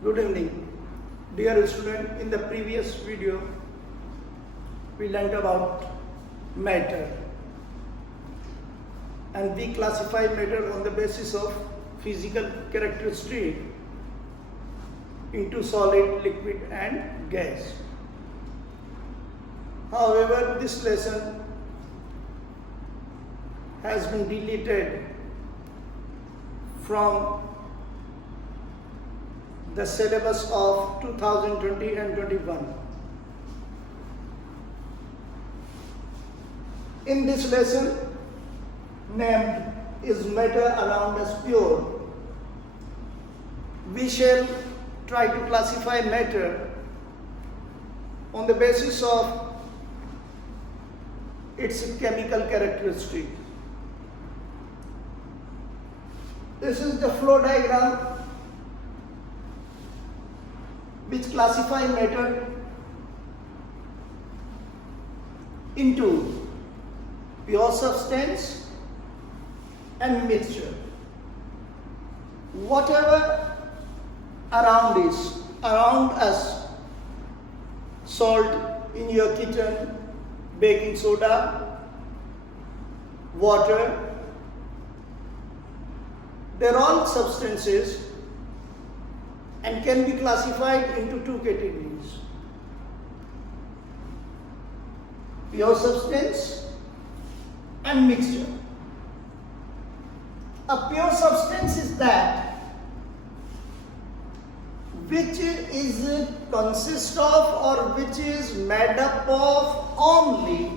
Good evening, dear student. In the previous video, we learnt about matter, and we classify matter on the basis of physical characteristic into solid, liquid, and gas. However, this lesson has been deleted from the syllabus of 2020 and 21. In this lesson, named is matter around us pure, we shall try to classify matter on the basis of its chemical characteristic. This is the flow diagram which classify matter into pure substance and mixture. Whatever around us, salt in your kitchen, baking soda, water, they're all substances and can be classified into two categories: pure substance and mixture. A pure substance is that which is consists of or which is made up of only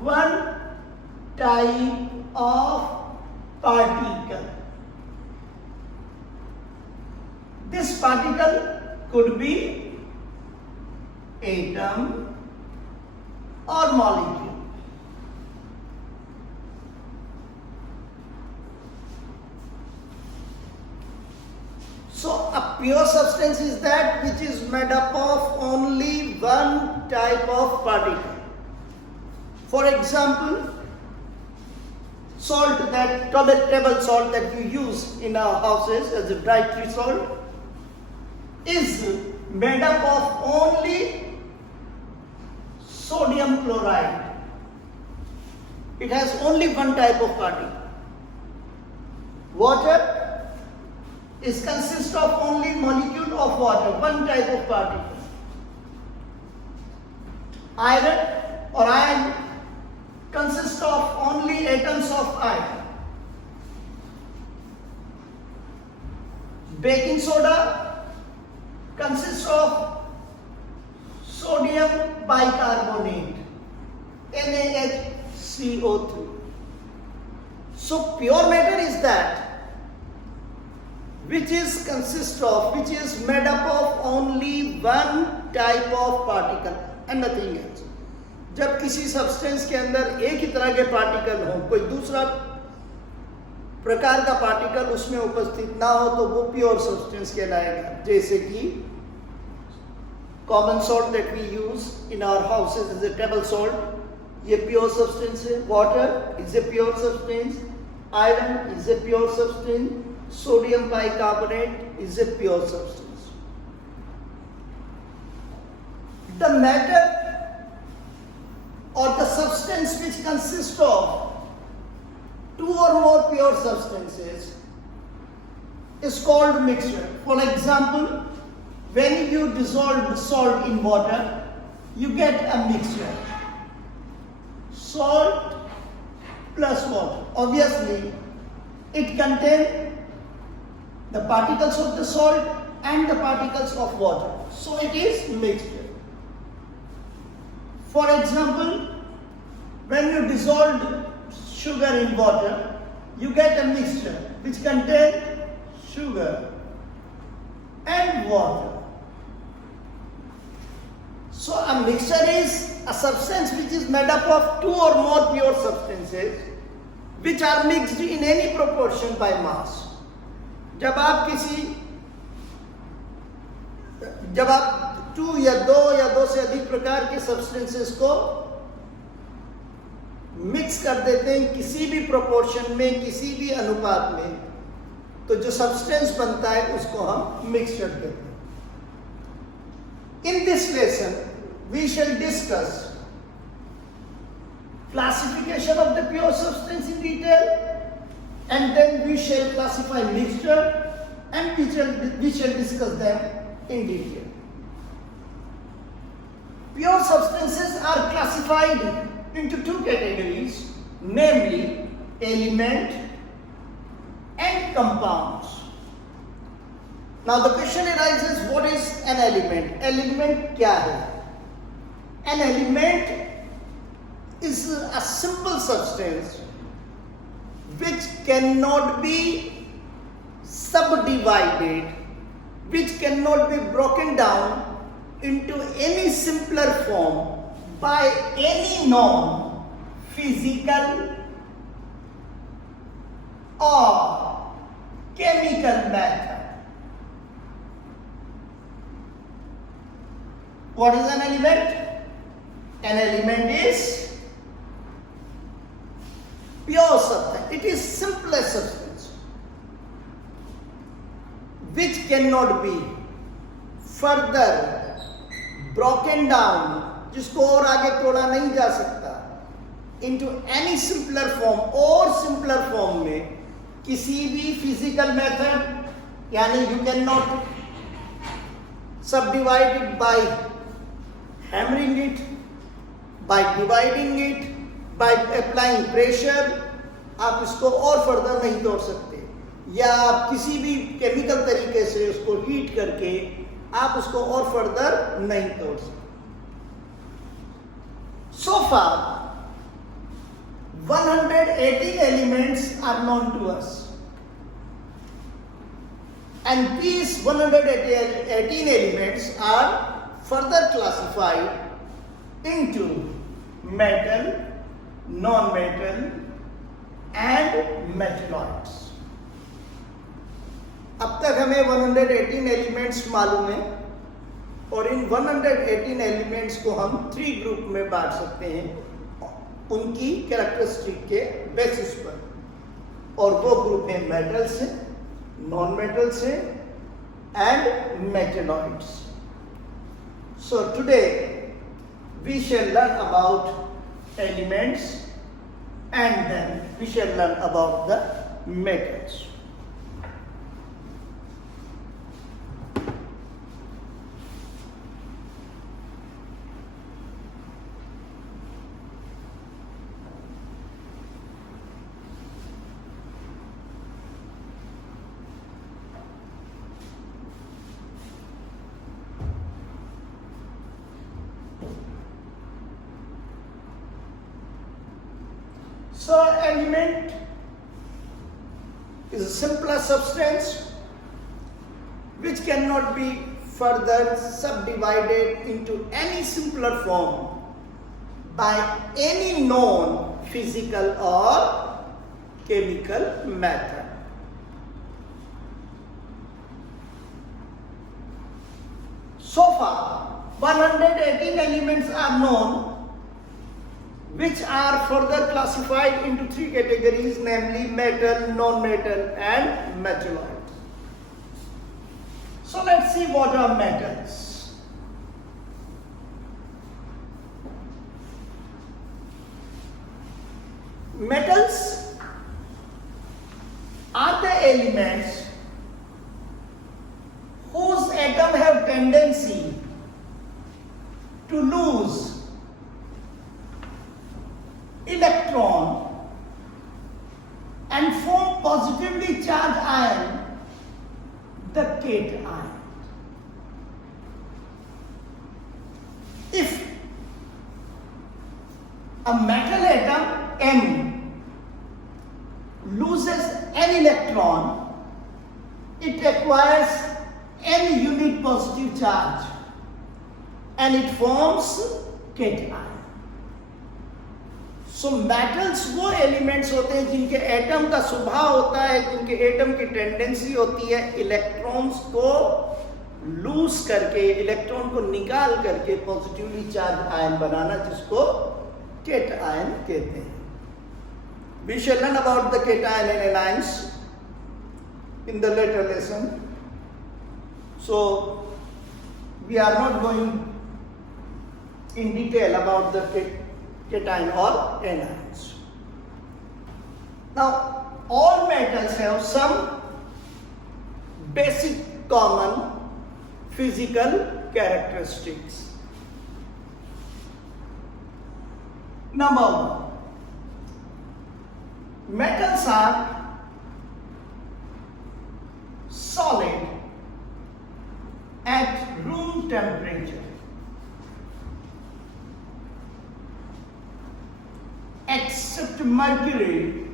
one type of particle. This particle could be atom or molecule. So a pure substance is that which is made up of only one type of particle. For example, salt, that table salt that we use in our houses as a dietary salt, is made up of only sodium chloride. It has only one type of particle. Water is consists of only molecule of water, one type of particle. Iron consists of only atoms of iron. Baking soda consists of sodium bicarbonate, NaHCO3. So pure matter is that which is made up of only one type of particle and nothing else. जब किसी substance के अंदर एक ही तरह के particle हो, कोई दूसरा प्रकार का पार्टिकल उसमें उपस्थित ना हो, तो वो प्योर सब्सटेंस कहलाएगा. जैसे कि common salt that we use in our houses is a table salt, ये प्योर सब्सटेंस है. Water is a pure substance, iron is a pure substance, sodium bicarbonate is a pure substance. The matter or the substance which consists of two or more pure substances is called mixture. For example, when you dissolve salt in water, you get a mixture. Salt plus water. Obviously, it contains the particles of the salt and the particles of water. So it is mixture. For example, when you dissolve sugar in water, you get a mixture which contains sugar and water. So a mixture is a substance which is made up of two or more pure substances which are mixed in any proportion by mass. जब आप to या दो से अधिक प्रकार के substances को mix कर देते हैं किसी भी प्रोपोर्शन में, किसी भी अनुपात में, तो जो सब्सटेंस बनता है उसको हम मिक्सचर कहते हैं. In this lesson, we shall discuss classification of the pure substance in detail, and then we shall classify mixture, and we shall discuss them in detail. Pure substances are classified into two categories, namely element and compounds. Now the question arises, what is an element? Element क्या है? An element is a simple substance which cannot be subdivided, which cannot be broken down into any simpler form by any non-physical or chemical method. What is an element? An element is pure substance. It is simplest substance which cannot be further broken down, जिसको और आगे तोड़ा नहीं जा सकता, into any simpler form, और simpler form में किसी भी physical method, यानी you cannot subdivide it by hammering it, by dividing it, by applying pressure, आप इसको और फर्दर नहीं तोड़ सकते, या आप किसी भी केमिकल तरीके से उसको हीट करके आप उसको और फर्दर नहीं तोड़ सकते. So far 118 elements are known to us, and these 118 elements are further classified into metal, non-metal and metalloids. अब तक हमें 118 एलिमेंट्स मालूम है, और इन 118 एलिमेंट्स को हम 3 ग्रुप में बांट सकते हैं उनकी कैरेक्टरिस्टिक के बेसिस पर, और वो ग्रुप है मेटल से, नॉन मेटल से and metalloids. So today we shall learn about elements, and then we shall learn about the metals. So element is a simpler substance which cannot be further subdivided into any simpler form by any known physical or chemical method. So far 118 elements are known, which are further classified into 3 categories, namely metal, non-metal and metalloids. So let's see what are metals. Metals are the elements whose atoms have tendency to lose electron and form positively charged ion, the cation. If a metal atom M loses an electron, it acquires n unit positive charge and it forms cation. So metals वो elements होते हैं जिनके atom का स्वभाव होता है, जिनके atom की टेंडेंसी होती है इलेक्ट्रॉन्स को लूज करके, इलेक्ट्रॉन को निकाल करके पॉजिटिवली चार्ज आयन बनाना, जिसको केटायन कहते हैं. We shall learn about the cation and anions. in the later lesson. So we are not going in detail about the cation or anions. Now, all metals have some basic common physical characteristics. Number one, metals are solid at room temperature, except mercury,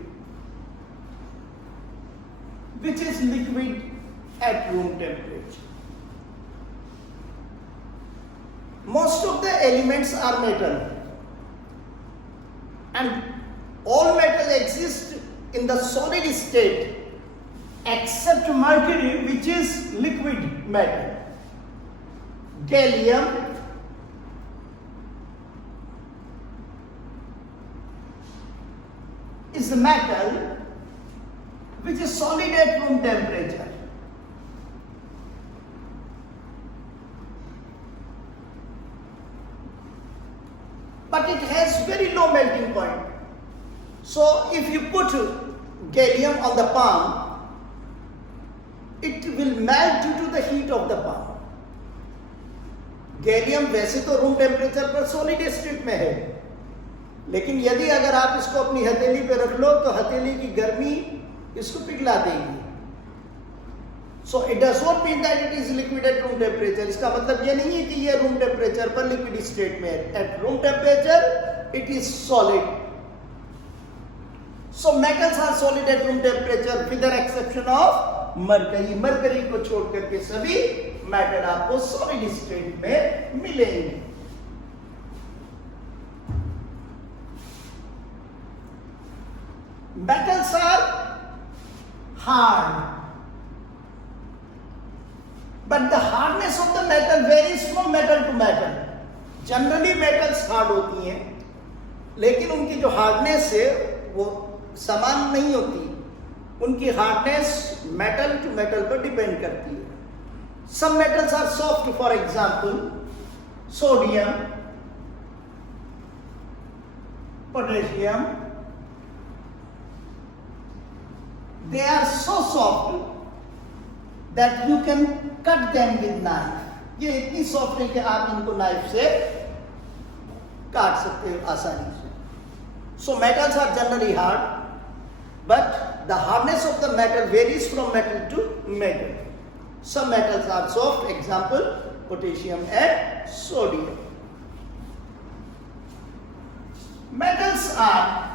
which is liquid at room temperature. Most of the elements are metal, and all metal exist in the solid state except mercury, which is liquid metal. Gallium, is a metal which is solid at room temperature. But it has very low melting point. So if you put gallium on the palm, it will melt due to the heat of the palm. Gallium वैसे तो room temperature पर solid state में है, लेकिन यदि अगर आप इसको अपनी हथेली पे रख लो तो हथेली की गर्मी इसको पिघला देगी. So it does not mean that it is liquid at room temperature. इसका मतलब ये नहीं है कि ये रूम टेम्परेचर पर लिक्विड स्टेट में है. At room temperature it is solid. So metals are solid at room temperature with an exception of mercury. Mercury को छोड़कर के सभी मेटल आपको सॉलिड स्टेट में मिलेंगे. Metals are hard, but the hardness of the metal varies from metal to metal. Generally metals hard होती हैं, लेकिन उनकी जो हार्डनेस है वो समान नहीं होती. उनकी हार्डनेस मेटल टू मेटल पर डिपेंड करती है. Some metals are soft, for example, sodium, potassium. They are so soft that you can cut them with knife. ये इतनी सॉफ्ट है कि आप इनको नाइफ से काट सकते हो आसानी से. So metals are generally hard, but the hardness of the metal varies from metal to metal. Some metals are soft, example potassium and sodium. Metals are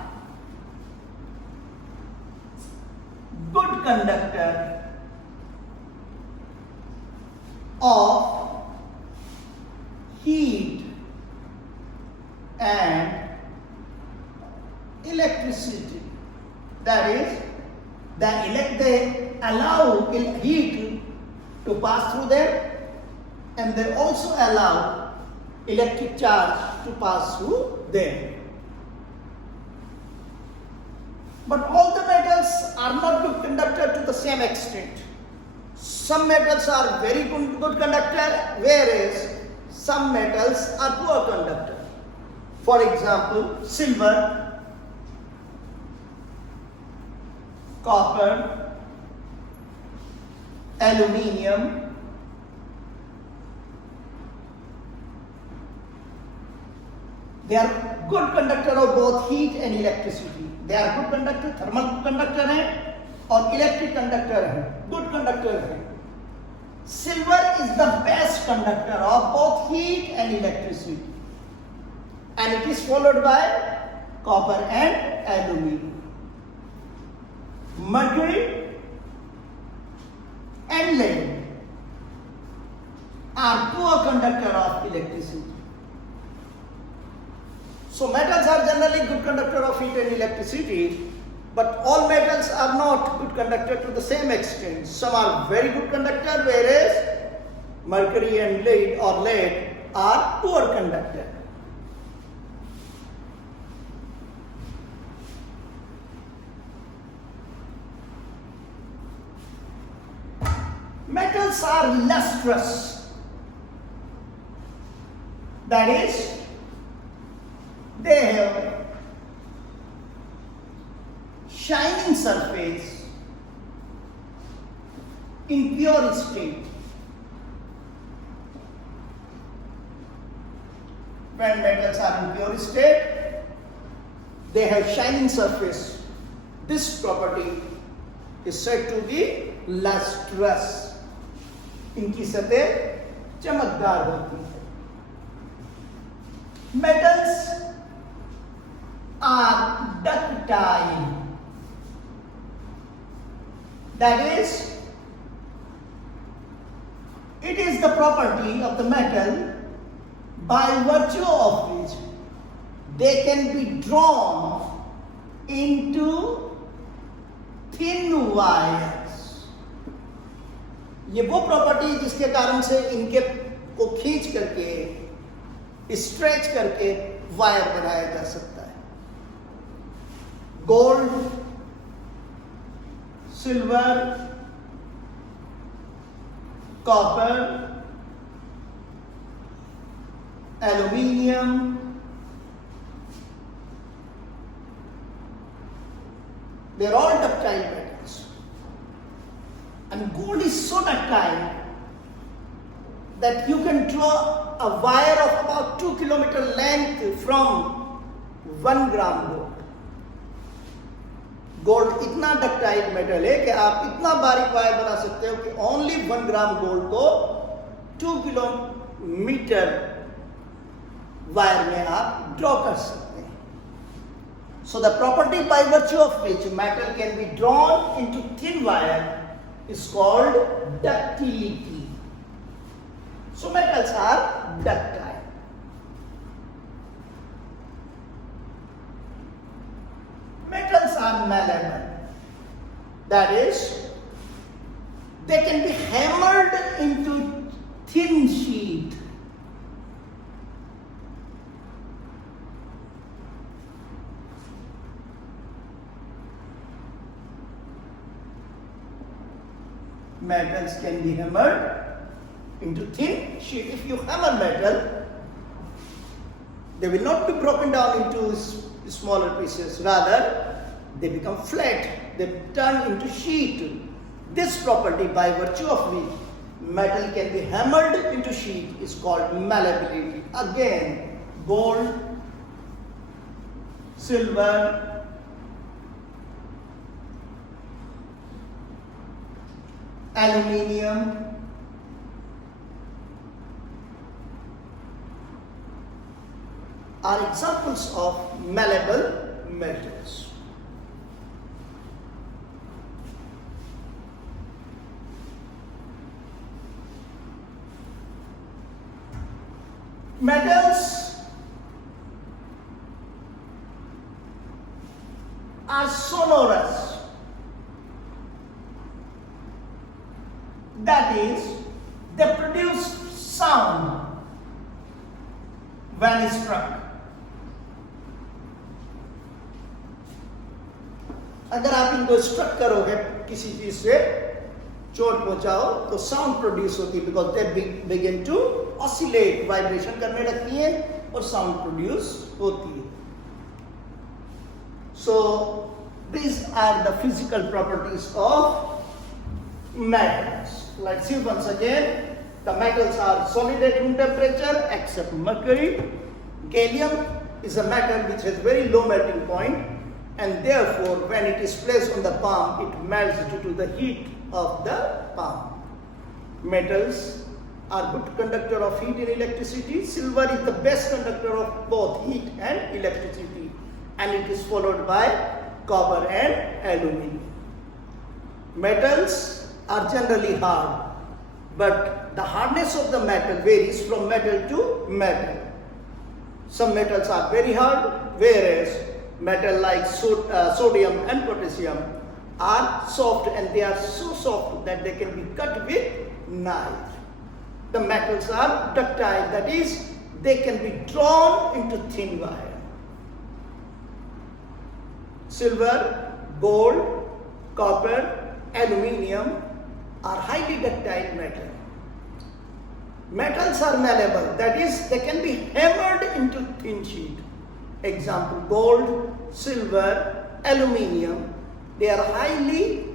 good conductor of heat and electricity. That is, they allow heat to pass through them, and they also allow electric charge to pass through them. But all the metals are not good conductor to the same extent. Some metals are very good conductor, whereas some metals are poor conductor. For example, silver, copper, aluminium, they are good conductor of both heat and electricity. They are good conductor, thermal conductor है और electric conductor है, good conductor है. Silver is the best conductor of both heat and electricity, and it is followed by copper and aluminium. Mercury and lead are poor conductor of electricity. So metals are generally good conductor of heat and electricity, but all metals are not good conductor to the same extent. Some are very good conductor, whereas mercury and lead are poor conductor. Metals are lustrous. That is, they have shining surface in pure state. When metals are in pure state, they have shining surface. This property is said to be lustrous. इनकी सतह चमकदार होती है. Metals are ductile. That is, it is the property of the metal by virtue of which they can be drawn into thin wires. ये वो property जिसके कारण से इनके को खींच करके स्ट्रेच करके वायर बनाया जा सकता है. Gold, silver, copper, aluminium, they are all ductile metals. And gold is so ductile that you can draw a wire of about 2 kilometer length from 1 gram gold. Gold इतना डक्टाइल मेटल है कि आप इतना बारीक वायर बना सकते हो कि ओनली 1 ग्राम गोल्ड को 2 किलोमीटर वायर में आप ड्रॉ कर सकते हैं. So the property by virtue of which metal can be drawn into thin wire is called ductility. So metals are ductile. Metals are malleable. That is, they can be hammered into thin sheet. Metals can be hammered into thin sheet. If you hammer metal, they will not be broken down into smaller pieces. Rather, they become flat. They turn into sheet. This property, by virtue of which metal can be hammered into sheet, is called malleability. Again, gold, silver, aluminium, are examples of malleable metals. Metals are sonorous. That is, they produce sound when struck. अगर आप इनको struck करोगे किसी चीज से चोट पहुंचाओ तो sound produce होती है, because they begin to oscillate, vibration करने लगती है और साउंड प्रोड्यूस होती है. सो these are the physical properties of metals. Let's see once again. The metals are solid at room temperature except mercury. Gallium is a metal which has very low melting point, and therefore when it is placed on the palm it melts due to the heat of the palm. Metals are good conductor of heat and electricity. Silver is the best conductor of both heat and electricity, and it is followed by copper and aluminum. Metals are generally hard, but the hardness of the metal varies from metal to metal. Some metals are very hard, whereas metal like sodium and potassium are soft, and they are so soft that they can be cut with knife. The metals are ductile, that is, they can be drawn into thin wire. Silver, gold, copper, aluminium are highly ductile metal. Metals are malleable, that is, they can be hammered into thin sheet. Example, gold, silver, aluminium, they are highly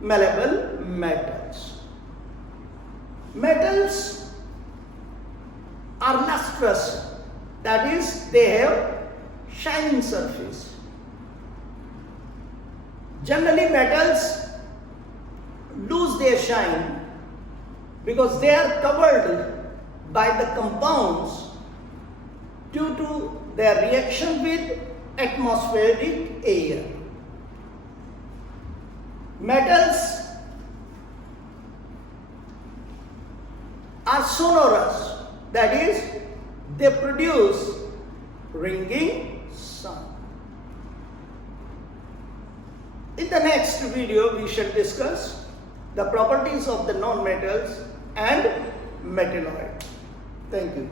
malleable metals. Metals are lustrous, that is, they have shining surface. Generally, metals lose their shine because they are covered by the compounds due to their reaction with atmospheric air. Metals are sonorous, that is, they produce ringing sound. In the next video, we shall discuss the properties of the non-metals and metalloid. Thank you.